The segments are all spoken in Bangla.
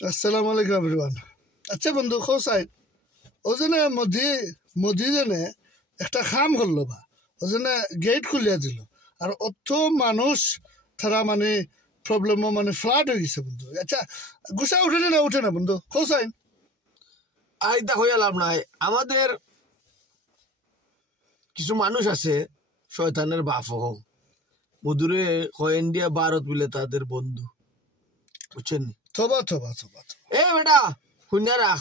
আসসালামু আলাইকুম এভরিওয়ান। আচ্ছা বন্ধু খোসাইড ওজনে মোদি জনে একটা খাম করলো বা ওজনে গেট খুলিয়া দিল আর অত মানুষ তারা মানে প্রবলেম মানে ফ্লাড হয়ে গেছে বন্ধু। আচ্ছা গুসা উঠে না বন্ধু খোসাইন আইতা হইয়া লাভ নাই। আমাদের কিছু মানুষ আছে শয়তানের বাপ হোক মধুরে ইন্ডিয়া ভারত বলে তাদের বন্ধু, বুঝছেন? থবা থবা থবা এ বেটা শুনে রাখ,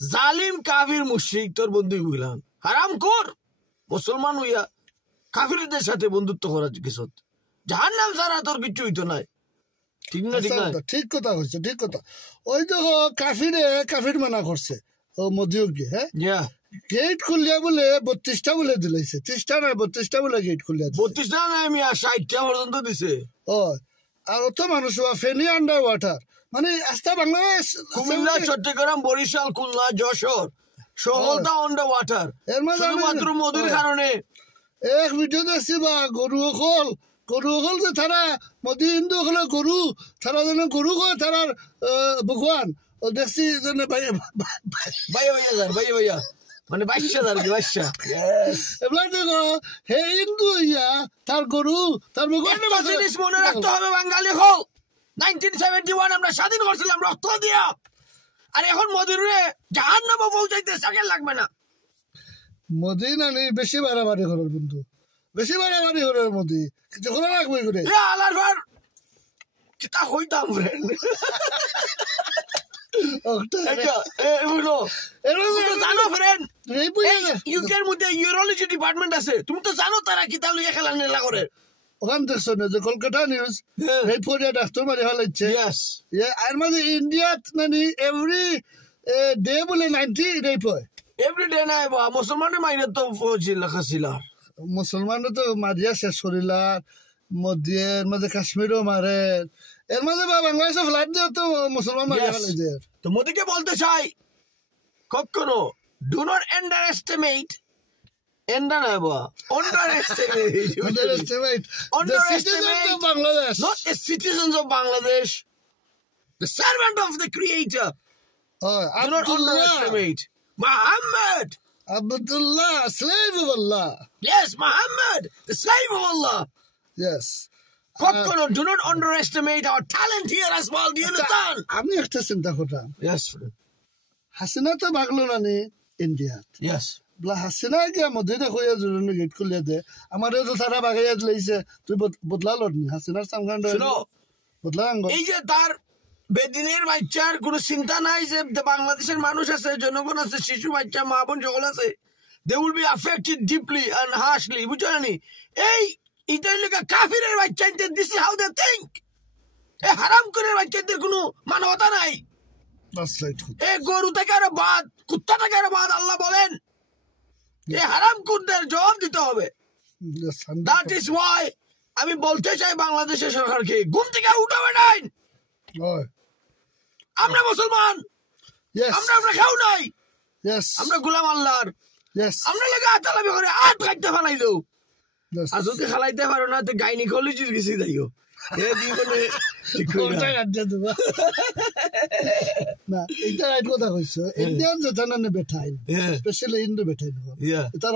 জালিম কাফির মুশরিক তোর বন্ধু বুঝলাম, হারাম কর মুসলমান হইয়া কাফিরদের সাথে বন্ধুত্ব করার কিছু জাহান্নাম ছাড়া তোর কিছু হইতো নাই। ঠিক না? ঠিক না? ঠিক কথা হয়েছে, ঠিক কথা। ওই তো কাফির মানা করছে ও মোদিও গিয়ে, হ্যাঁ গেট খুলিয়া বলে 32টা বলে দিলাইছে, 30টা না 32টা বলে গেট খুলিয়া 32টা নাই আমি 60টা পর্যন্ত দিছে। ও আর অত মানুষ ফেনী আন্ডার ওয়াটার মানে আস্তা বাংলাদেশ কুমিল্লা, চট্টগ্রাম, বরিশাল, খুলনা, যশোর সকলটা আন্ডার ওয়াটার এর মাঝে শুধুমাত্র মোদির কারণে। এক ভিডিও দেখছি বা গরু হল যে তারা মোদি হিন্দু হলে গরু তারা যেন গরু কয় তারার ভগবান ও দেখছি যেন ভাইয়া মানে 22,000 কি 22,000 এবার দেখো হে হিন্দু ইয়া তার গরু তার ভগবান। জিনিস মনে রাখতে হবে, বাঙালি হল 1971 আমরা স্বাধীন করছিলাম রক্ত দিয়া, আর এখন মোদির জাহান্নামে পৌঁছাইতে সেকেন্ড লাগবে না। মোদি নানি বেশি বাড়াবাড়ি করার বন্ধু, বেশি বাড়াবাড়ি করার মোদি কিছু করা রাখবে করে আলার কিতা হইতাম জানো ফ্রেন্ড, ইউকের মধ্যে ইউরোলজি ডিপার্টমেন্ট আছে, তুমি তো জানো তারা কিতা লইয়া খেলা নেলা করে। ওখান দেখছো না যে কলকাতা নিউজ এই পরিয়া ডাক্তার মারি হলাইছে আর মাঝে ইন্ডিয়াত নানি এভরি ডে বলে 90 রেপ হয় এভরি ডে নাই বা মুসলমানের মাইরে তো ছিল মুসলমানও তো মারিয়া শেষ করিলার মধ্যে এর মাঝে কাশ্মীরও মারে এর মাঝে বা বাংলাদেশে ফ্লাট দিয়ে তো মুসলমান মারিয়া ফেলাইছে। তো মোদিকে বলতে চাই কখনো do not underestimate Bangladesh, not the citizens of Bangladesh, the servant of the Creator. Do not underestimate Muhammad. Abdullah, slave of Allah. Yes, Muhammad, the slave of Allah. Yes. Do not underestimate our talent here as well. Do you understand? আমি একটা চিন্তা করলাম, Yes. হাসিনা তো ভাগলো না নি ইন্ডিয়া। Yes. বলা হাসিনা গিয়া মধ্যে কইয়া জরুরি গেট খুলিয়া দে আমারও তো তারা বাগাইয়া দিলাইছে তুই বদলাল নি হাসিনার সামখান বদলা এই যে তার বেদিনের বাচ্চার কোনো চিন্তা নাই যে বাংলাদেশের মানুষ আছে, জনগণ আছে, শিশু বাচ্চা, মা বোন সকল আছে, they will be affected deeply and harshly, বুঝছো না? এই ইতার লেখা কাফিরের বাচ্চাদের this is how they think. এই হারাম করে বাচ্চাদের কোনো মানবতা নাই। এই গরু থেকে আরো বাদ, কুত্তা থেকে আরো বাদ, আল্লাহ বলেন এই হারাম কুত্তার জবাব দিতে হবে। দ্যাট ইজ ওয়াই আমি বলতে চাই বাংলাদেশের সরকারকে ঘুম থেকে উঠাবে নাই। আমরা মুসলমান, আমরা খাও নাই, আমরা গোলাম আল্লাহর, আমরা লাগে আতালাবি করে আট খাইতে ফালাই দেও, আর যদি খালাইতে পারো না তো গাইনিকোলজির গেছি যাইও। না এইটা রাইট কথা কইছো। ইন্ডিয়ান যে জানানে বেঠাই স্পেশালি ইন্দু বেঠাই এটার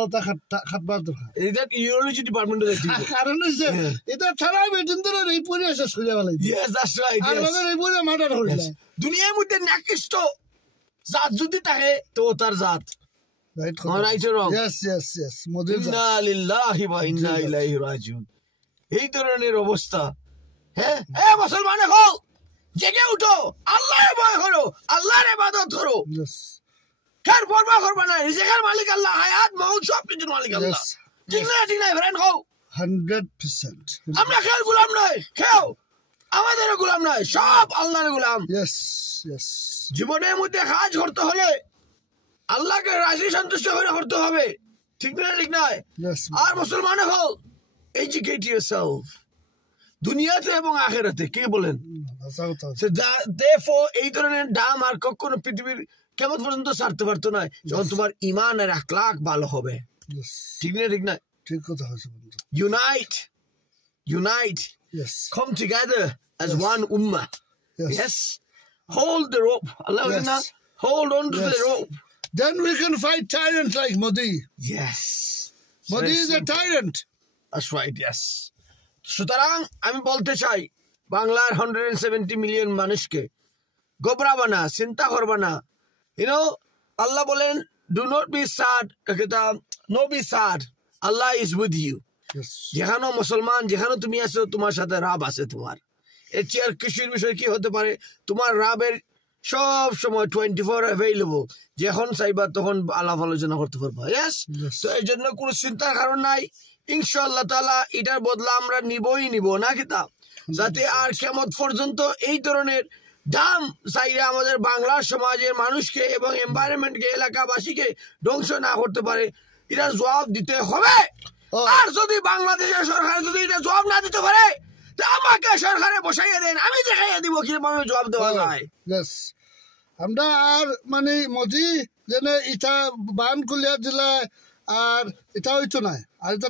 খাটবার দরকার। এটা ইউরোলজি ডিপার্টমেন্টের কারণ হচ্ছে এটা ছাড়া বেটিন ধরে এই পরে এসে সোজা ফেলাই আর আমাদের এই পরে মার্ডার হয়ে যায়। দুনিয়ার মধ্যে নিকৃষ্ট জাত যদি থাকে তো তার জাত এই ধরনের অবস্থা। হ্যাঁ মুসলমান হও, জেগে উঠো, আল্লাহর ভয় করো, আল্লাহর ইবাদত করো, কার পরোয়া করবে না। রিজিকের মালিক আল্লাহ, হায়াত মউত সব কিছুর মালিক আল্লাহ। ঠিক না? ঠিক না ফ্রেন্ড? হও 100%। আমরা খেয়াল গোলাম নয়, খেও আমাদেরও গোলাম নয়, সব আল্লাহর গোলাম। জীবনের মধ্যে কাজ করতে হলে আল্লাহকে রাজি সন্তুষ্ট করে করতে হবে। ঠিক না? ঠিক নয়? আর মুসলমান হও, এডুকেট ইয়োরসেলফ দুনিয়াতে এবং আখিরাতে। কি বলেন? এই ধরনের দাম আর কখনো পৃথিবীর কেমন পর্যন্ত ছাড়তে পারতো না যখন তোমার ইমান আর আখলাক ভালো হবে। ঠিক না? ঠিক না? ঠিক কথা। Unite, come together as one ummah. Yes. Hold the rope. Allah Yes. yes. Hold on to Yes. the rope. Then we can fight tyrants like Modi. Yes. Modi Very is a simple. tyrant. That's right, yes. সুতরাং আমি বলতে চাই বাংলার 170 মিলিয়ন মানুষকে ঘবরাবা না, চিন্তা করবা না। আল্লাহ বলেন do not be sad, no be sad, Allah is with you. Yes. যেখানে মুসলমান, যেখানে তুমি আছো, তোমার সাথে রাব আছে তোমার। এর চেয়ে আর কিছুর বিষয় কি হতে পারে? তোমার রাবের সব সময় 24 অ্যাভেইলেবল, যখন চাইবা তখন আলাপ আলোচনা করতে পারবা। Yes. তো এই জন্য কোনো চিন্তার কারণ নাই। ইনশাআল্লাহ তাআলা এটার বদলা আমরা নিব না কিতা, যাতে আর কিয়ামত পর্যন্ত এই ধরনের দাম চাইলে আমাদের বাংলা সমাজের মানুষকে এবং এনভায়রনমেন্টকে, এলাকাবাসীকে ধ্বংস না করতে পারে। এটা জবাব দিতে হবে। আর যদি বাংলাদেশের সরকার যদি এটা জবাব না দিতে পারে, তা আমাকে সরকারে বসাইয়া দেন, আমি দেখাইয়া দিব কিভাবে জবাব দেওয়া যায়। Yes. আমরা আর মানে মোদি যেন ইটা বান কুলিয়া দিলা আর এটা হইতো না, আর এটা